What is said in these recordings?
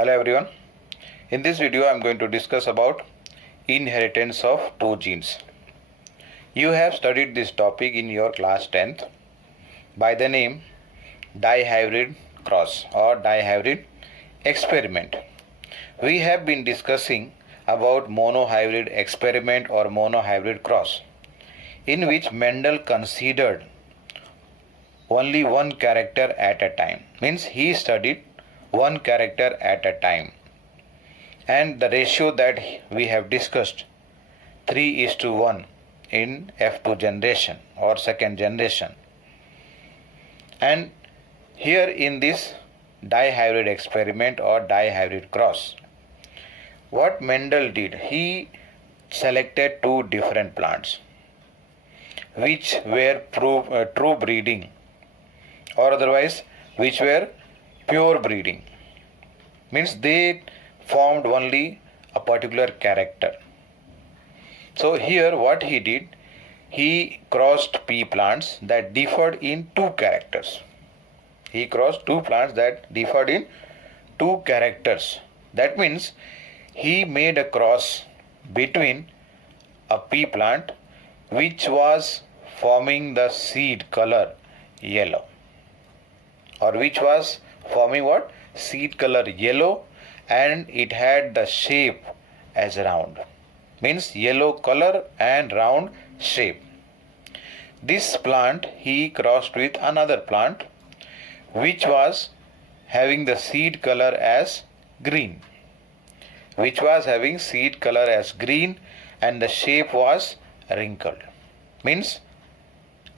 Hello everyone. In this video I am going to discuss about inheritance of two genes. You have studied this topic in your class 10th by the name dihybrid cross or dihybrid experiment. We have been discussing about monohybrid experiment or monohybrid cross, in which Mendel considered only one character at a time. Means he studied one character at a time, and the ratio that we have discussed 3:1 in F2 generation or second generation. And here in this dihybrid experiment or dihybrid cross, what Mendel did, he selected two different plants which were true breeding, or otherwise which were pure breeding. Means they formed only a particular character. So here what he did, he crossed pea plants that differed in two characters. He crossed two plants that differed in two characters. That means he made a cross between a pea plant which was forming the seed color yellow, or which was forming what? Seed color yellow, and it had the shape as round. Means yellow color and round shape. This plant he crossed with another plant which was having the seed color as green. Which was having seed color as green and the shape was wrinkled. Means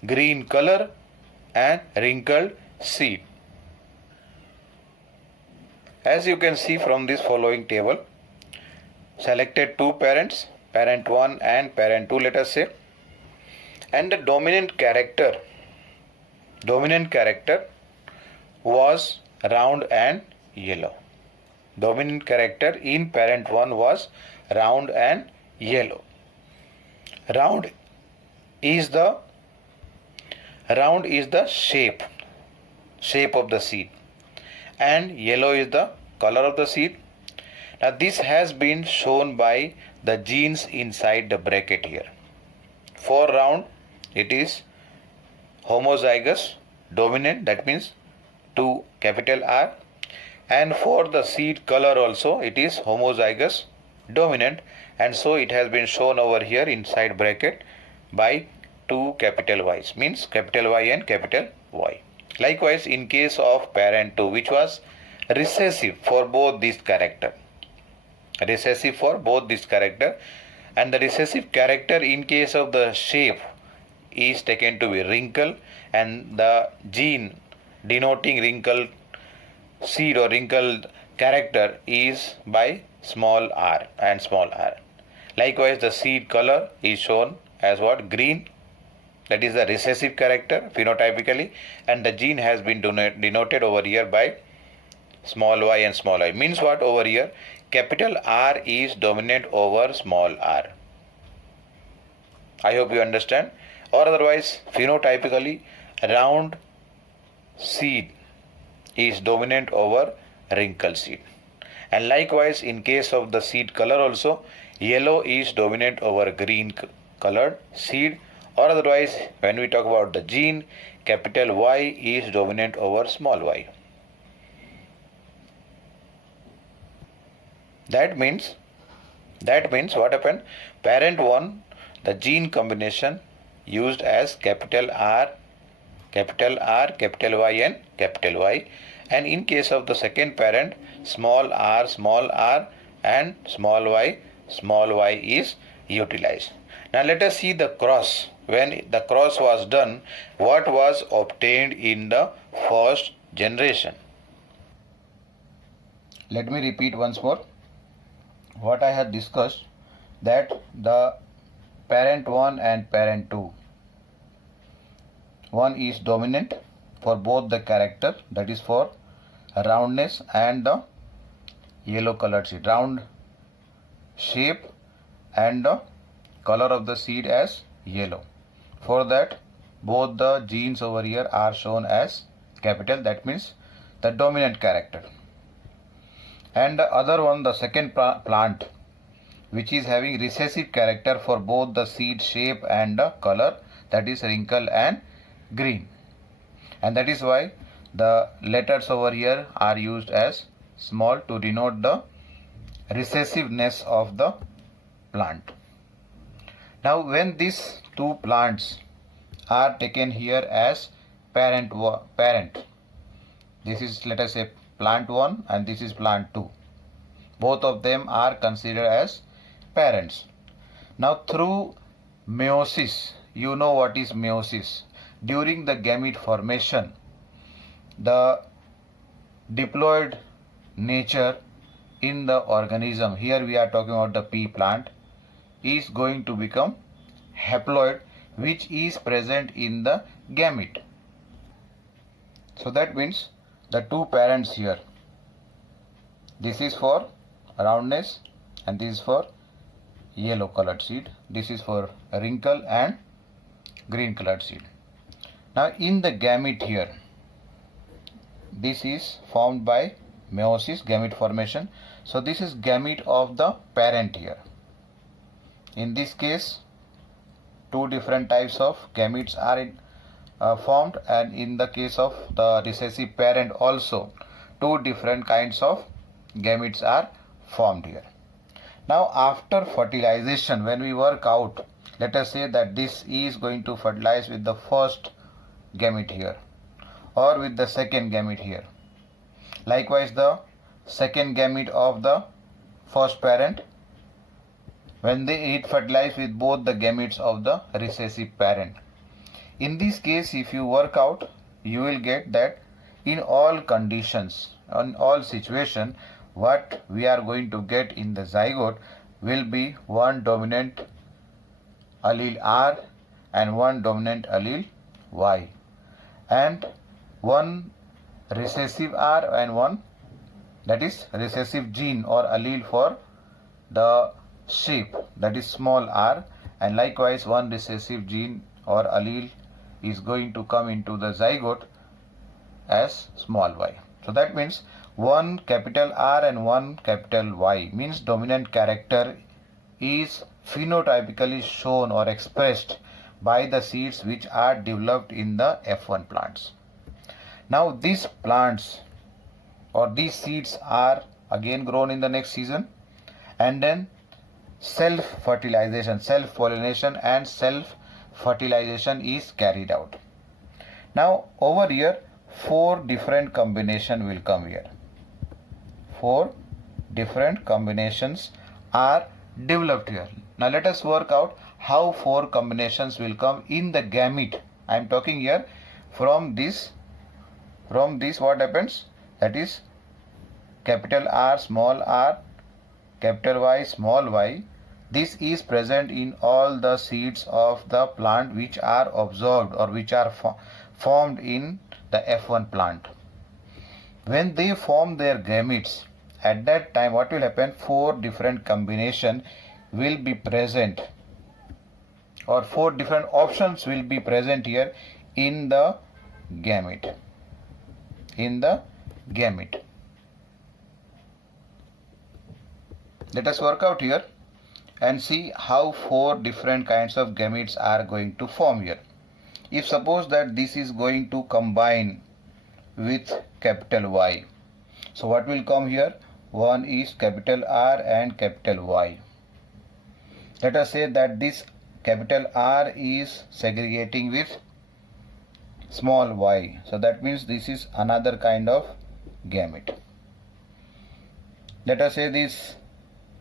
green color and wrinkled seed. As you can see from this following table, selected two parents, parent 1 and parent 2, let us say, and the dominant character was round and yellow. Dominant character in parent 1 was round and yellow. Round is the shape of the seed, and yellow is the color of the seed. Now this has been shown by the genes inside the bracket here. For round it is homozygous dominant, that means 2 capital R, and for the seed color also it is homozygous dominant, and so it has been shown over here inside bracket by 2 capital Y's, means capital Y and capital Y. Likewise, in case of parent 2, which was recessive for both these character, and the recessive character in case of the shape is taken to be wrinkle, and the gene denoting wrinkled seed or wrinkled character is by small r and small r. Likewise, the seed color is shown as what? Green. That is the recessive character phenotypically, and the gene has been denoted over here by small y and small I. Means what over here? Capital R is dominant over small r. I hope you understand. Or otherwise, phenotypically, round seed is dominant over wrinkled seed. And likewise, in case of the seed color also, yellow is dominant over green colored seed. Or otherwise, when we talk about the gene, capital Y is dominant over small y. That means what happened? Parent 1, the gene combination used as capital R, capital Y and capital Y. And in case of the second parent, small r and small y is utilized. Now let us see the cross. When the cross was done, what was obtained in the first generation? Let me repeat once more what I had discussed, that the parent 1 and parent 2, one is dominant for both the character, that is for roundness and the yellow colored seed, round shape and the color of the seed as yellow. For that, both the genes over here are shown as capital, that means the dominant character. and the other one, the second plant, which is having recessive character for both the seed shape and the color, that is wrinkle and green. And that is why the letters over here are used as small to denote the recessiveness of the plant. Now when these two plants are taken here as parent, this is, let us say, plant 1 and this is plant 2. Both of them are considered as parents. Now through meiosis, you know what is meiosis. During the gamete formation, the diploid nature in the organism, here we are talking about the pea plant, is going to become haploid, which is present in the gamete. So that means the two parents here, this is for roundness and this is for yellow colored seed, this is for wrinkle and green colored seed. Now in the gamete here, this is formed by meiosis, gamete formation. So this is gamete of the parent here. In this case, two different types of gametes are formed, and in the case of the recessive parent also two different kinds of gametes are formed here. Now after fertilization, when we work out, let us say that this is going to fertilize with the first gamete here or with the second gamete here. Likewise the second gamete of the first parent, when it fertilize with both the gametes of the recessive parent. In this case, if you work out, you will get that in all conditions, on all situations, what we are going to get in the zygote will be one dominant allele R and one dominant allele Y, and one recessive R and one, that is recessive gene or allele for the shape, that is small r, and likewise one recessive gene or allele is going to come into the zygote as small y. So that means one capital R and one capital Y means dominant character is phenotypically shown or expressed by the seeds which are developed in the F1 plants. Now these plants or these seeds are again grown in the next season, and then self-fertilization, self-pollination and self-fertilization is carried out. Now over here, 4 different combinations will come here. 4 different combinations are developed here. Now let us work out how 4 combinations will come in the gamete. I am talking here from this what happens, that is capital R, small r, capital Y, small y. This is present in all the seeds of the plant which are observed or which are formed in the F1 plant. When they form their gametes, at that time what will happen, 4 different combinations will be present, or 4 different options will be present here in the gamete. Let us work out here and see how 4 different kinds of gametes are going to form here. If suppose that this is going to combine with capital Y, so what will come here? One is capital R and capital Y. Let us say that this capital R is segregating with small y, so that means this is another kind of gamete. Let us say these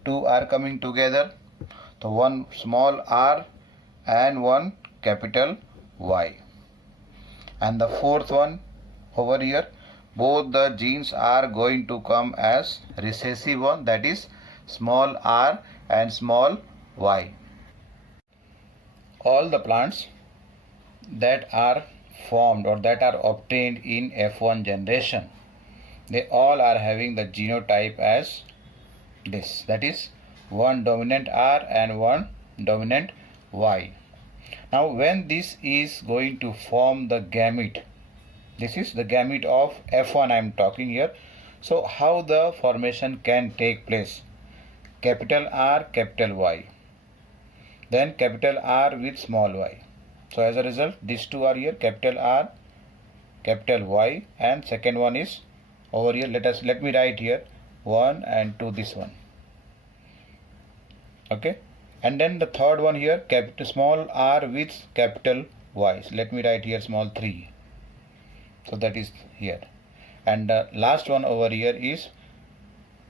two are coming together, so one small r and one capital Y, and the fourth one over here, both the genes are going to come as recessive one, that is small r and small y. All the plants that are formed or that are obtained in F1 generation, they all are having the genotype as this, that is one dominant R and one dominant Y. Now when this is going to form the gamete, this is the gamete of F1 I am talking here. So how the formation can take place? Capital R, capital Y. Then capital R with small y. So as a result, these two are here, capital R, capital Y, and second one is over here. Let me write here 1 and 2, this one. Okay, and then the third one here, capital small r with capital Y. So let me write here small 3. So that is here, and the last one over here is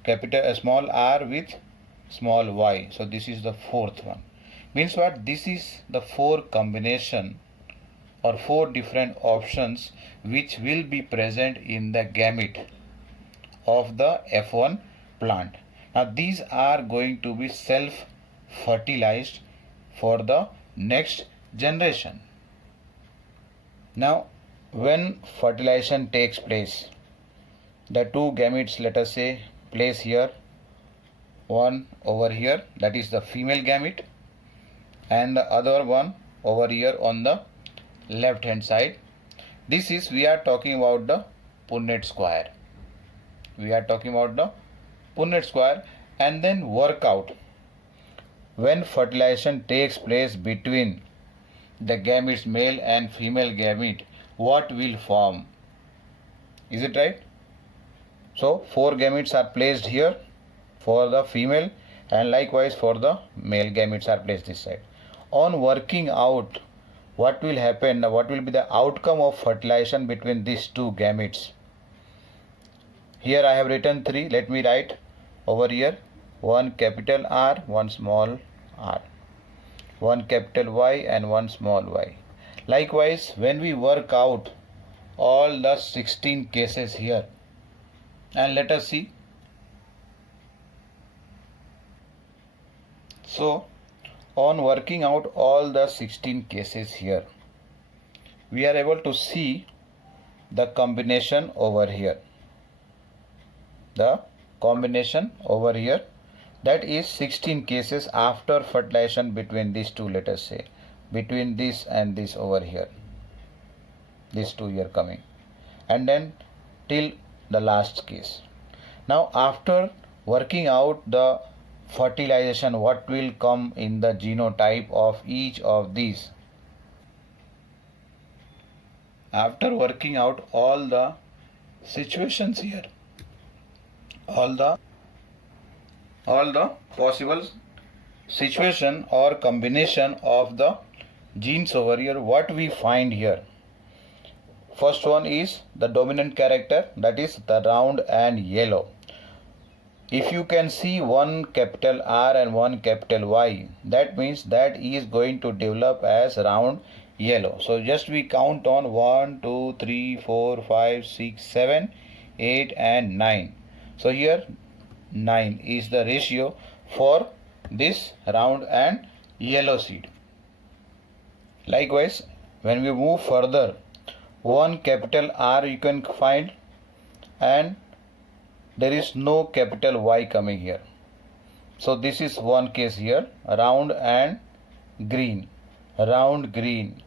capital small r with small y. So this is the fourth one. Means what? This is the 4 combination or 4 different options which will be present in the gamete of the F1 plant. Now these are going to be self fertilized for the next generation. Now when fertilization takes place, the 2 gametes, let us say, place here, one over here, that is the female gamete, and the other one over here on the left hand side. This is, we are talking about the Punnett square. We are talking about the Punnett square. And then work out when fertilization takes place between the gametes male and female gamete, what will form. Is it right? So 4 gametes are placed here for the female, and likewise for the male gametes are placed this side. On working out what will happen, what will be the outcome of fertilization between these 2 gametes. Here I have written 3. Let me write over here 1 capital R, 1 small r, 1 capital Y and 1 small y. Likewise, when we work out all the 16 cases here, and let us see. So on working out all the 16 cases here, we are able to see the combination over here. The combination over here, that is 16 cases after fertilization between these 2, let us say, between this and this over here, these 2 here coming, and then till the last case. Now after working out the fertilization, what will come in the genotype of each of these? After working out all the situations here, all the possible situation or combination of the genes over here, what we find here? First one is the dominant character, that is the round and yellow. If you can see 1 capital R and 1 capital Y, that means that is going to develop as round yellow. So just we count on 1, 2, 3, 4, 5, 6, 7, 8 and 9. So here 9 is the ratio for this round and yellow seed. Likewise, when we move further, 1 capital R you can find, and there is no capital Y coming here. So this is one case here, round and green, round green,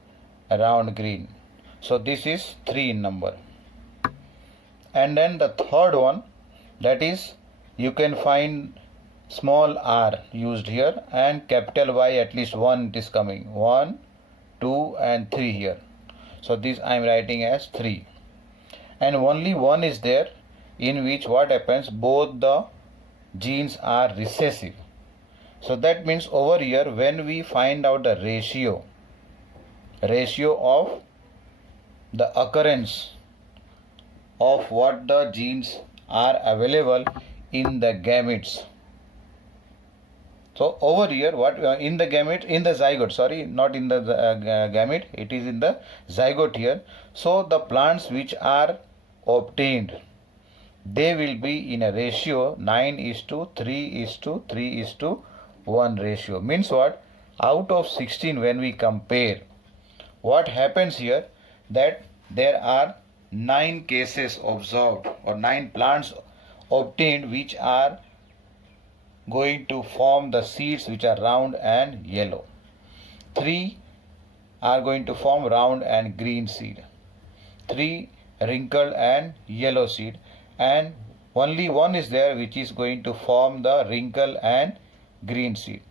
round green. So this is 3 in number. And then the third one, that is you can find small r used here, and capital Y at least 1 it is coming, 1, 2 and 3 here. So this I am writing as 3, and only 1 is there in which what happens, both the genes are recessive. So that means over here when we find out the ratio of the occurrence of what the genes are available in the gametes. So over here, what in the gamete, in the zygote, sorry, not in the gamete, it is in the zygote here. So the plants which are obtained, they will be in a ratio 9:3:3:1 ratio. Means what? Out of 16 when we compare, what happens here, that there are 9 cases observed or 9 plants obtained which are going to form the seeds which are round and yellow. 3 are going to form round and green seed, 3 wrinkled and yellow seed, and only one is there which is going to form the wrinkle and green seed.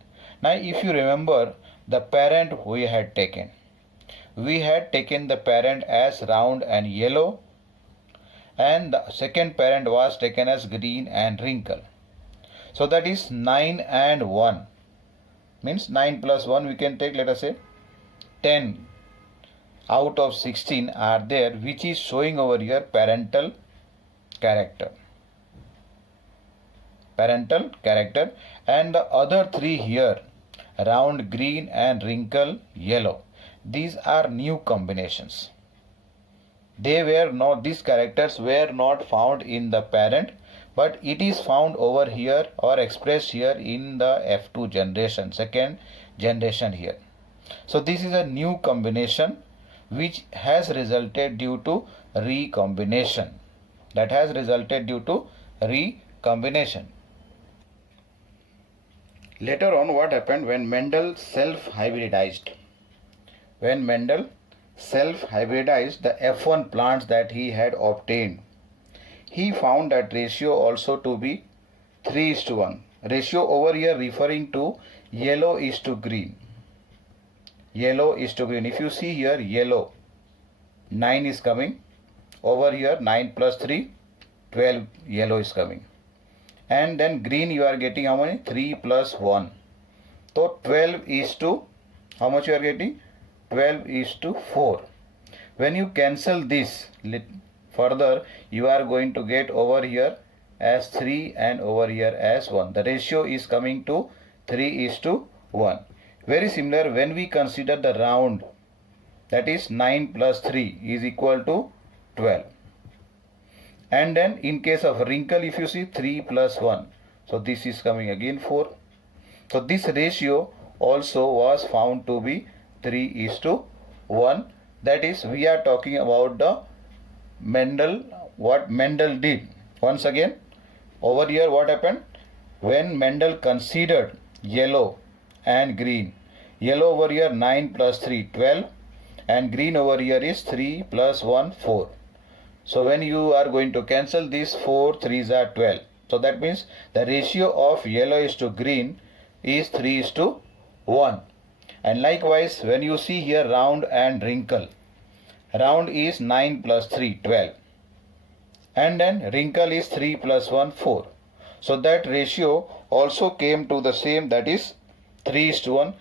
Now if you remember the parent we had taken the parent as round and yellow, and the second parent was taken as green and wrinkle. So that is 9 and 1, means 9 plus 1 we can take, let us say 10 out of 16 are there, which is showing over here parental character, and the other 3 here round green and wrinkle yellow, these are new combinations. These characters were not found in the parent, but it is found over here or expressed here in the F2 generation, second generation here. So this is a new combination which has resulted due to recombination. Later on, what happened when Mendel self-hybridized? When Mendel self-hybridized the F1 plants that he had obtained, he found that ratio also to be 3:1. Ratio over here referring to yellow is to green. If you see here, yellow 9 is coming. Over here 9 plus 3, 12 yellow is coming. And then green you are getting how many? 3 plus 1. So 12 is to, how much you are getting? 12 is to 4. When you cancel this further, you are going to get over here as 3 and over here as 1. The ratio is coming to 3:1. Very similar when we consider the round, that is 9 plus 3 is equal to 12. And then in case of wrinkle, if you see 3 plus 1, so this is coming again 4. So this ratio also was found to be 3:1. That is, we are talking about the Mendel, what Mendel did. Once again, over here what happened? When Mendel considered yellow and green, yellow over here 9 plus 3, 12, and green over here is 3 plus 1, 4. So when you are going to cancel these 4 3s are 12. So that means the ratio of yellow is to green is 3:1. And likewise, when you see here round and wrinkle, round is 9 plus 3, 12. And then wrinkle is 3 plus 1, 4. So that ratio also came to the same, that is 3:1.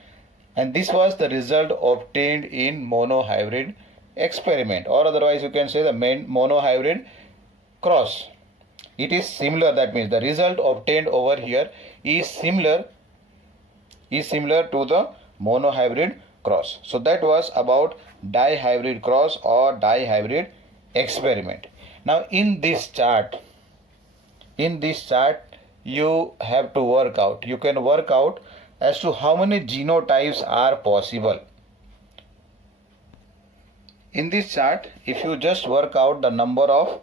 And this was the result obtained in monohybrid experiment, or otherwise you can say the monohybrid cross. It is similar, that means the result obtained over here is similar to the monohybrid cross. So that was about dihybrid cross or dihybrid experiment. Now in this chart you have to work out, you can work out as to how many genotypes are possible. In this chart, if you just work out the number of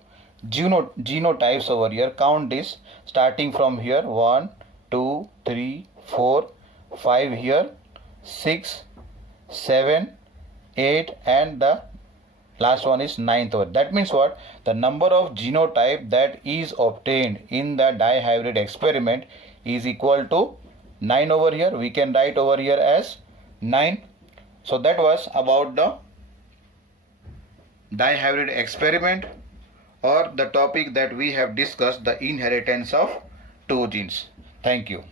genotypes over here, count this starting from here 1, 2, 3, 4, 5 here, 6, 7, 8, and the last one is 9th over. That means what? The number of genotype that is obtained in the dihybrid experiment is equal to 9 over here. We can write over here as 9. So that was about the dihybrid experiment, or the topic that we have discussed, the inheritance of two genes. Thank you.